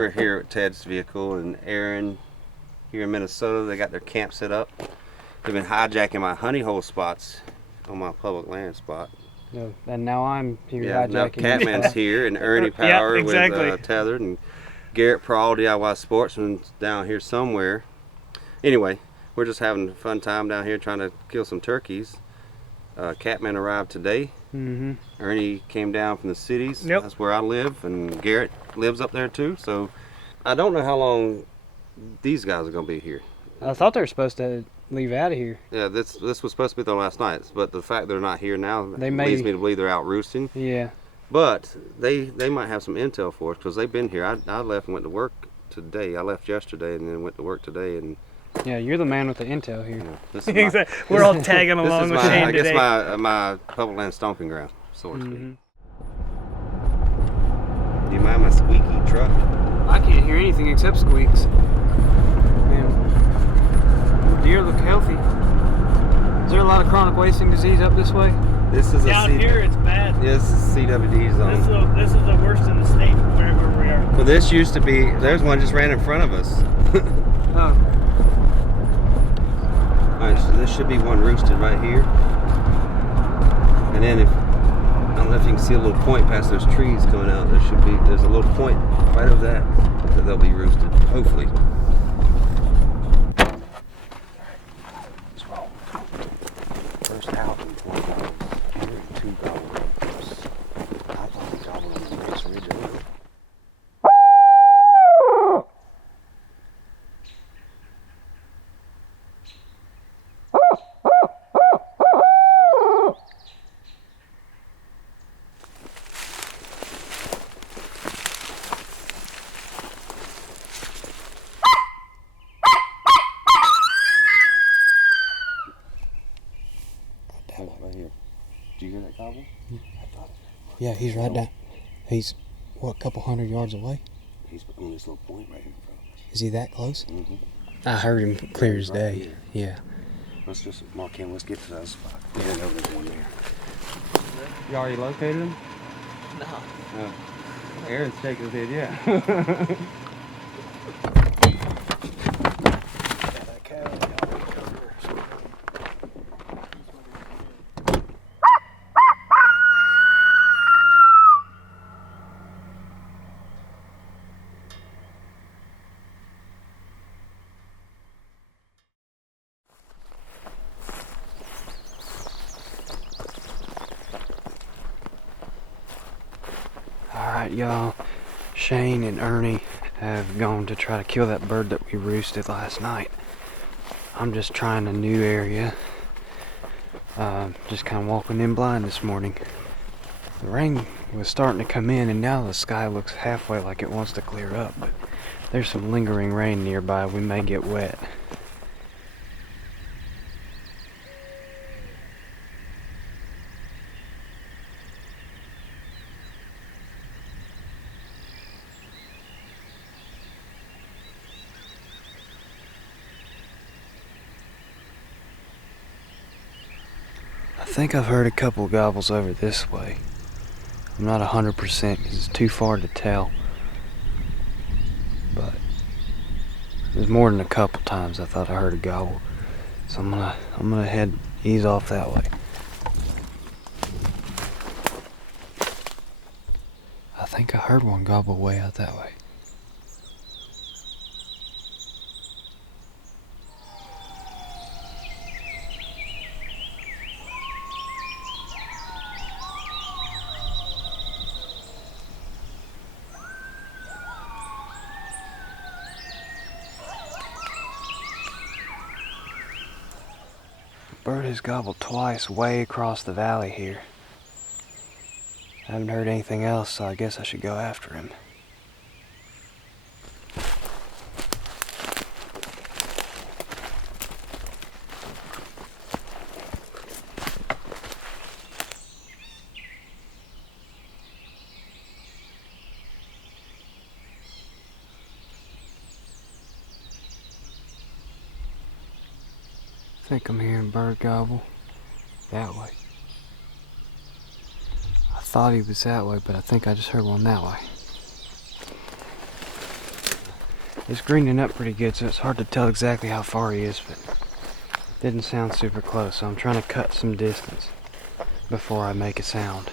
We're here at Ted's vehicle, and Aaron here in Minnesota, they got their camp set up. They've been hijacking my honey hole spots on my public land spot. Yeah, and now I'm here hijacking. Now Catman's here, and Ernie Power with Tethered, and Garrett for all DIY Sportsman's down here somewhere. Anyway, we're just having a fun time down here trying to kill some turkeys. Catman arrived today. Ernie came down from the cities. That's where I live, and Garrett lives up there too. So I don't know how long these guys are going to be here. I thought they were supposed to leave out of here. Yeah, this was supposed to be their last night, but the fact they're not here now leads me to believe they're out roosting. Yeah. But they might have some intel for us because they've been here. I left and went to work today. I left yesterday and then went to work today. And yeah, you're the man with the intel here. Exactly. We're all tagging along with Shane today. I guess my public land stomping ground, so to speak. Do you mind my squeaky truck? I can't hear anything except squeaks. Man, deer look healthy. Is there a lot of chronic wasting disease up this way? This is down here. It's bad. This is CWD zone. This is the worst in the state wherever we are. Well, this used to be. There's one just ran in front of us. Oh. Alright, so this should be one roosted right here. And then I don't know if you can see a little point past those trees coming out. There's a little point right over that they'll be roosted, hopefully. Let's roll. First out in 4 gobbles. Here and 2 gobblers. I thought the gobbler was the next ridge over. Right here. Do you hear that gobble? Yeah, he's right down. He's, what, a couple 100 yards away? He's on this little point right in front of us. Is he that close? I heard him clear as day. Yeah. Let's just mark him. Let's get to that spot. We didn't know there's one there. You already located him? No. Oh. Aaron's shaking his head, yeah. Alright, y'all, Shane and Ernie have gone to try to kill that bird that we roosted last night. I'm just trying a new area. Just kind of walking in blind this morning. The rain was starting to come in, and now the sky looks halfway like it wants to clear up, but there's some lingering rain nearby. We may get wet. I think I've heard a couple of gobbles over this way. I'm not 100% because it's too far to tell. But there's more than a couple times I thought I heard a gobble. So I'm gonna ease off that way. I think I heard one gobble way out that way. Bird has gobbled twice way across the valley here. I haven't heard anything else, so I guess I should go after him. I think I'm hearing bird gobble that way. I thought he was that way, but I think I just heard one that way. It's greening up pretty good, so it's hard to tell exactly how far he is, but it didn't sound super close, so I'm trying to cut some distance before I make a sound.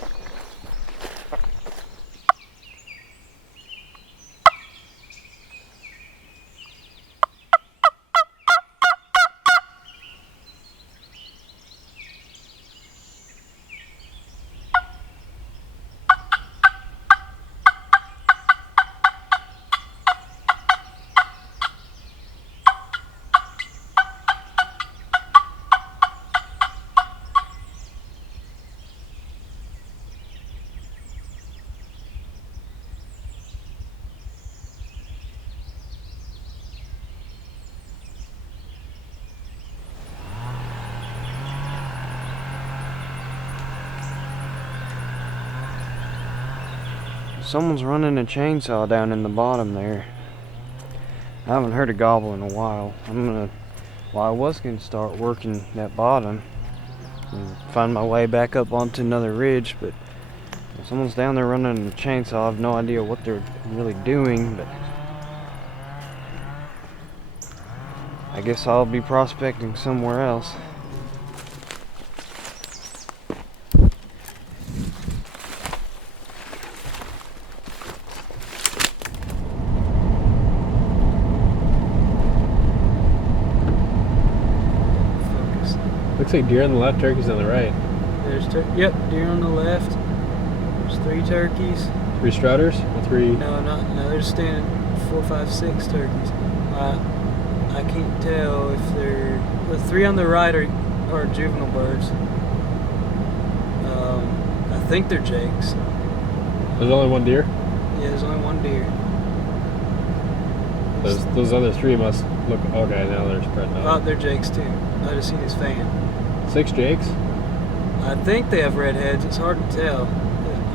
Someone's running a chainsaw down in the bottom there. I haven't heard a gobble in a while. I was gonna start working that bottom and find my way back up onto another ridge, but someone's down there running a chainsaw. I have no idea what they're really doing, but I guess I'll be prospecting somewhere else. Looks like deer on the left, turkeys on the right. Yep, deer on the left. There's 3 turkeys. 3 Strouders? Or 3? No, they're standing 4, 5, 6 turkeys. I can't tell if the 3 on the right are juvenile birds. I think they're jakes. There's only 1 deer? Yeah, there's only 1 deer. Those other 3 must look, okay, now they're spreading out. Oh, they're jakes too. I just seen his fan. 6 jakes? I think they have red heads. It's hard to tell.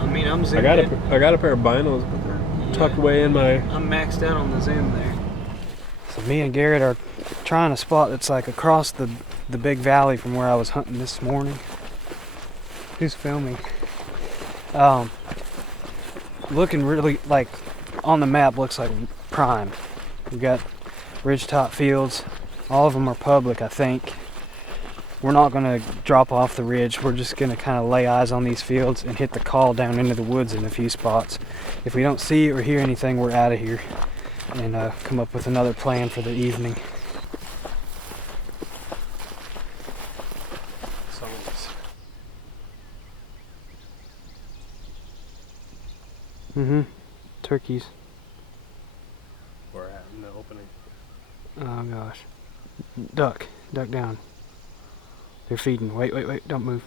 I mean, I'm zoomed in. I got a pair of binos, but they're tucked away in my... I'm maxed out on the zoom there. So me and Garrett are trying a spot that's like across the big valley from where I was hunting this morning. Who's filming? Looking really, like, on the map looks like prime. We got ridgetop fields. All of them are public, I think. We're not going to drop off the ridge. We're just going to kind of lay eyes on these fields and hit the call down into the woods in a few spots. If we don't see or hear anything, we're out of here and come up with another plan for the evening. Turkeys. We're at in the opening. Oh gosh. Duck down. They're feeding. Wait, don't move.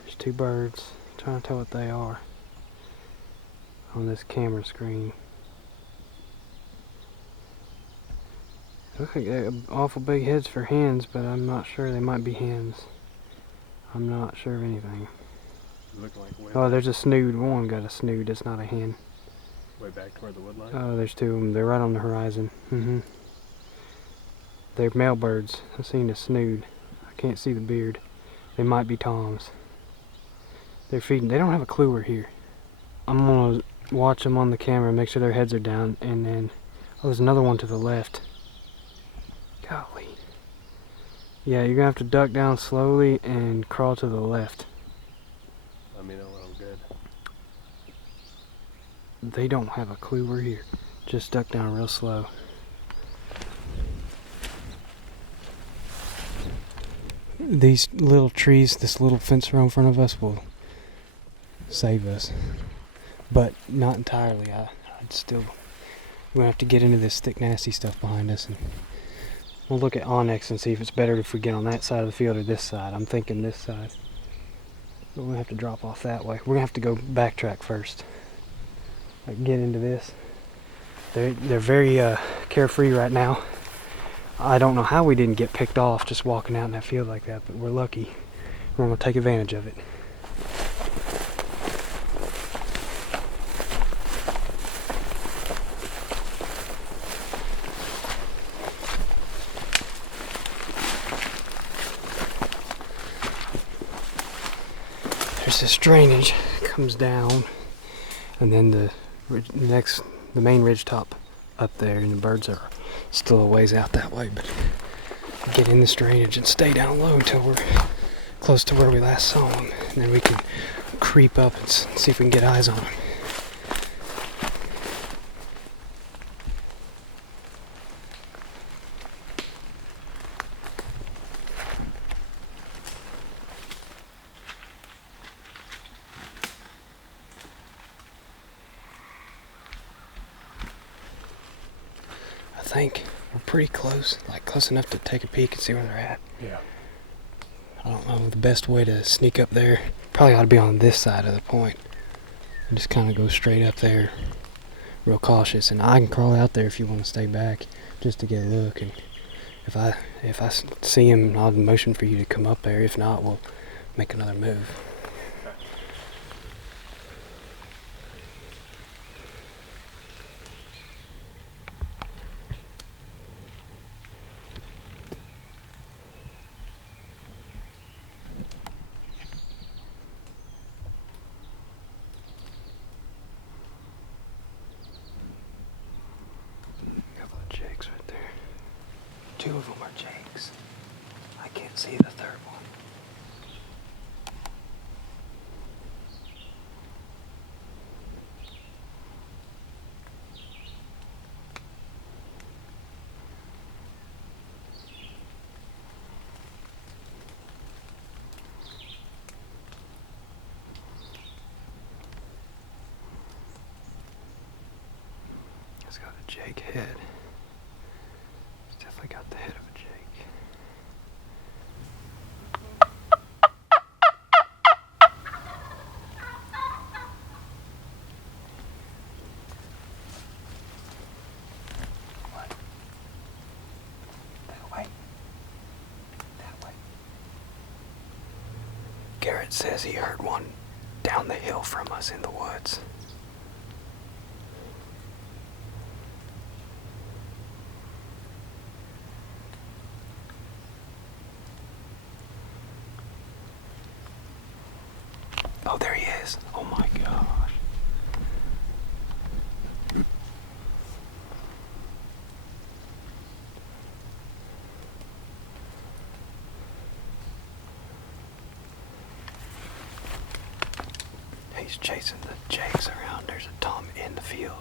There's 2 birds. I'm trying to tell what they are on this camera screen. Look like they have awful big heads for hens, but I'm not sure. They might be hens. I'm not sure of anything. Look like Oh, there's a snood. One got a snood. It's not a hen. way back toward the wood line. Oh, there's 2 of them. They're right on the horizon. They're male birds. I've seen a snood. I can't see the beard. They might be toms. They're feeding. They don't have a clue we're here. I'm gonna watch them on the camera, make sure their heads are down, and then there's another one to the left. Golly. Yeah, you're gonna have to duck down slowly and crawl to the left. Let me know when I'm good. They don't have a clue we're here. Just duck down real slow. These little trees, this little fence around in front of us will save us, but not entirely. I'd still, we're gonna have to get into this thick nasty stuff behind us, and we'll look at onyx and see if it's better if we get on that side of the field or this side. I'm thinking this side, but we're gonna have to drop off that way. We're gonna have to go backtrack first, like get into this. They're very carefree right now. I don't know how we didn't get picked off just walking out in that field like that, but we're lucky. We're gonna take advantage of it. There's this drainage that comes down, and then the the main ridge top up there, and the birds are still a ways out that way, but get in this drainage and stay down low until we're close to where we last saw them, and then we can creep up and see if we can get eyes on them. I think we're pretty close, like close enough to take a peek and see where they're at. Yeah. I don't know the best way to sneak up there. Probably ought to be on this side of the point. And just kind of go straight up there, real cautious. And I can crawl out there if you want to stay back, just to get a look. And if I see him, I'll motion for you to come up there. If not, we'll make another move. Jakes right there. 2 of them are jakes. I can't see the third one. It's got a jake head. I got the head of a jake. What? That way. That way. Garrett says he heard one down the hill from us in the woods. Oh, there he is. Oh my gosh. He's chasing the jakes around. There's a tom in the field.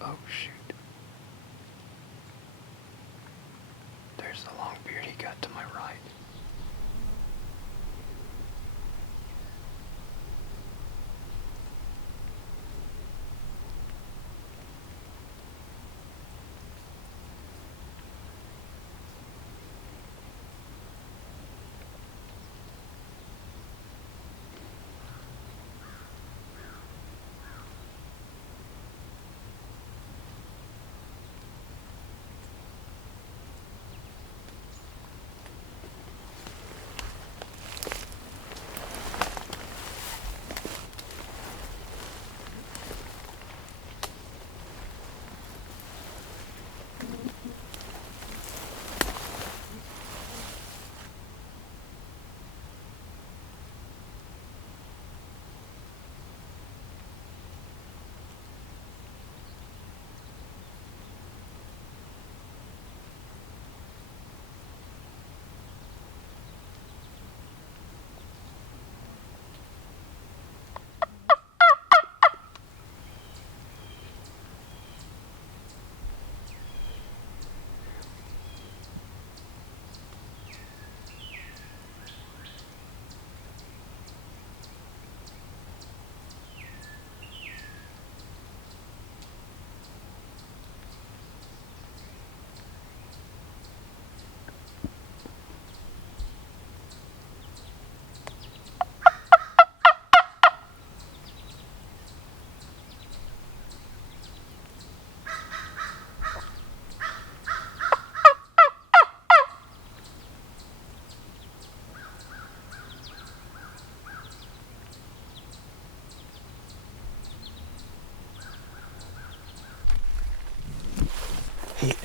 Oh, shoot. There's the long beard he got to my right.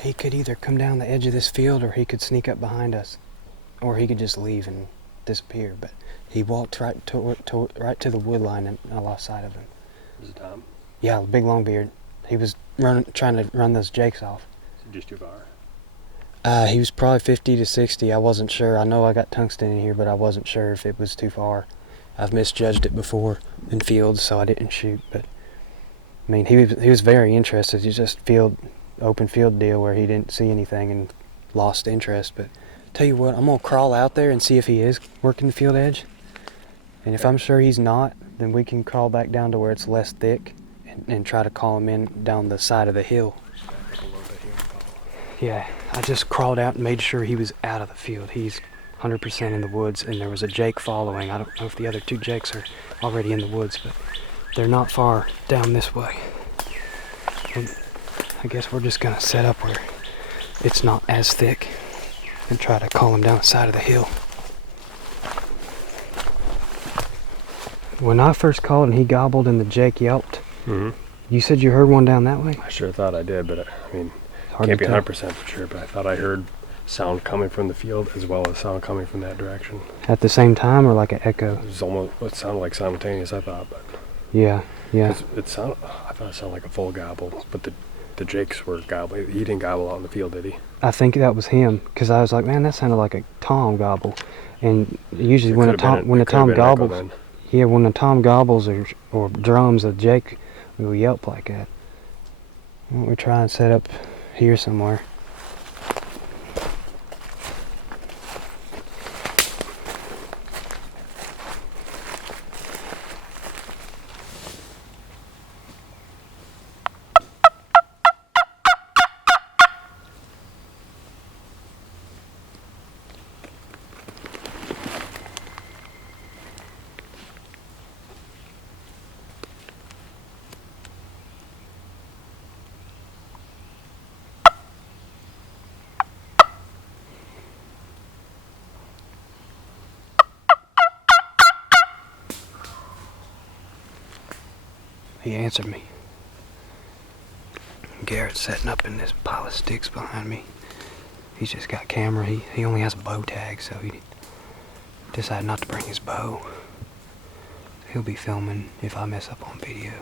He could either come down the edge of this field or he could sneak up behind us. Or he could just leave and disappear. But he walked right to the wood line and I lost sight of him. Was it Tom? Yeah, big long beard. He was trying to run those jakes off. Just too far? He was probably 50 to 60. I wasn't sure. I know I got tungsten in here, but I wasn't sure if it was too far. I've misjudged it before in fields, so I didn't shoot. But I mean, he was very interested. He just open field deal where he didn't see anything and lost interest. But tell you what, I'm gonna crawl out there and see if he is working the field edge. And if I'm sure he's not, then we can crawl back down to where it's less thick and try to call him in down the side of the hill. Yeah, I just crawled out and made sure he was out of the field. He's 100% in the woods, and there was a jake following. I don't know if the other two jakes are already in the woods, but they're not far down this way. And I guess we're just gonna set up where it's not as thick and try to call him down the side of the hill. When I first called and he gobbled and the jake yelped, you said you heard one down that way? I sure thought I did, but I mean, Hard can't to be tell. 100% for sure, but I thought I heard sound coming from the field as well as sound coming from that direction. At the same time or like an echo? It sounded like simultaneous, I thought, but Yeah. I thought it sounded like a full gobble, but the jakes were gobbling. He didn't gobble out in the field, did he? I think that was him, because I was like, man, that sounded like a tom gobble. And usually when a tom gobbles, yeah, when a tom gobbles or drums, a jake will yelp like that. Why don't we try and set up here somewhere? He answered me. Garrett's setting up in this pile of sticks behind me. He's just got camera. He only has a bow tag, so he decided not to bring his bow. He'll be filming if I mess up on video.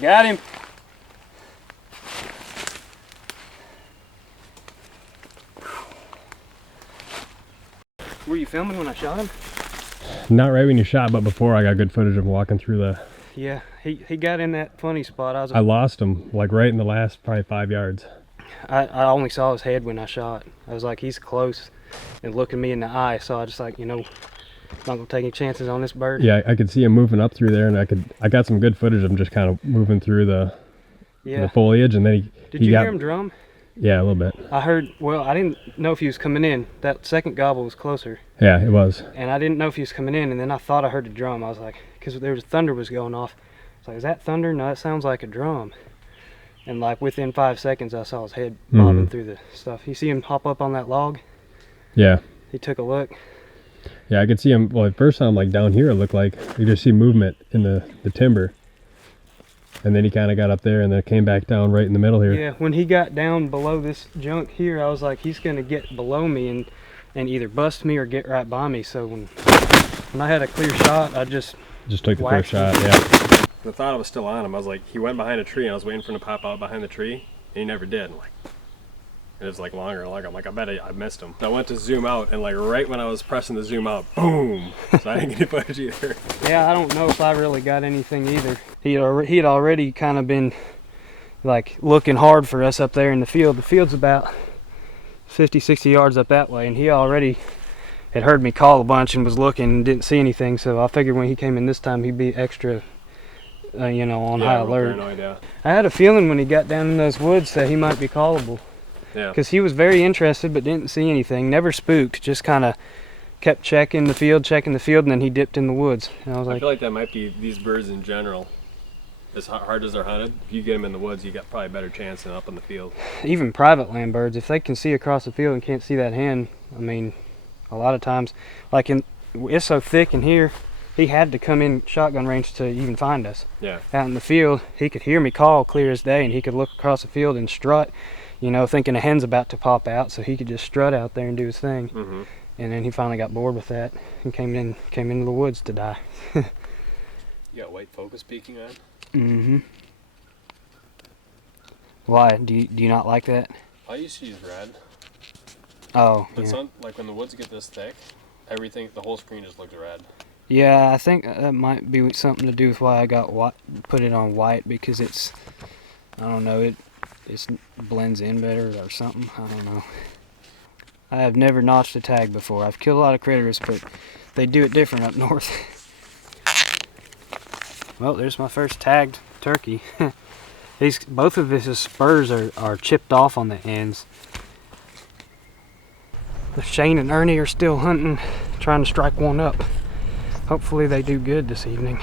Got him. Were you filming when I shot him? Not right when you shot, but before I got good footage of him walking through the... Yeah, he got in that funny spot. I lost him, like right in the last probably 5 yards. I only saw his head when I shot. I was like, he's close and looking me in the eye, so I just like, you know, not gonna take any chances on this bird. Yeah, I could see him moving up through there, and I got some good footage of him just kind of moving through the foliage, and then Did you hear him drum? Yeah, a little bit. I heard, well, I didn't know if he was coming in. That second gobble was closer. Yeah, it was. And I didn't know if he was coming in, and then I thought I heard a drum. I was like, because there was thunder was going off. I was like, is that thunder? No, that sounds like a drum. And like within 5 seconds, I saw his head bobbing through the stuff. You see him hop up on that log? Yeah. He took a look. Yeah, I could see him. Well, at first I'm like down here, it looked like you just see movement in the timber. And then he kind of got up there and then came back down right in the middle here. Yeah, when he got down below this junk here, I was like, he's going to get below me and either bust me or get right by me. So when I had a clear shot, I just took the first shot, yeah. The thought I was still on him, I was like, he went behind a tree and I was waiting for him to pop out behind the tree, and he never did. Like, it was like longer and longer. I'm like, I bet I missed him. I went to zoom out, and like right when I was pressing the zoom out, boom! So I didn't get any footage either. Yeah, I don't know if I really got anything either. He had already kind of been like looking hard for us up there in the field. The field's about 50, 60 yards up that way, and he already had heard me call a bunch and was looking and didn't see anything. So I figured when he came in this time, he'd be extra, you know, on high alert. Paranoid, yeah. I had a feeling when he got down in those woods that he might be callable. Yeah. Because he was very interested but didn't see anything. Never spooked, just kind of kept checking the field, and then he dipped in the woods. And I was like, I feel like that might be these birds in general. As hard as they're hunted, if you get them in the woods, you got probably a better chance than up in the field. Even private land birds, if they can see across the field and can't see that hen, I mean, a lot of times, like it's so thick in here, he had to come in shotgun range to even find us. Yeah. Out in the field, he could hear me call clear as day, and he could look across the field and strut, you know, thinking a hen's about to pop out, so he could just strut out there and do his thing. Mm-hmm. And then he finally got bored with that and came into the woods to die. You got white focus peeking on? Mm-hmm. Why? Do you not like that? I used to use red. Oh, But yeah. like when the woods get this thick, everything, the whole screen just looks red. Yeah, I think that might be something to do with why I got put it on white, because it's, I don't know, it blends in better or something. I don't know. I have never notched a tag before. I've killed a lot of critters, but they do it different up north. Well, there's my first tagged turkey. Both of his spurs are chipped off on the ends. Shane and Ernie are still hunting, trying to strike one up. Hopefully they do good this evening.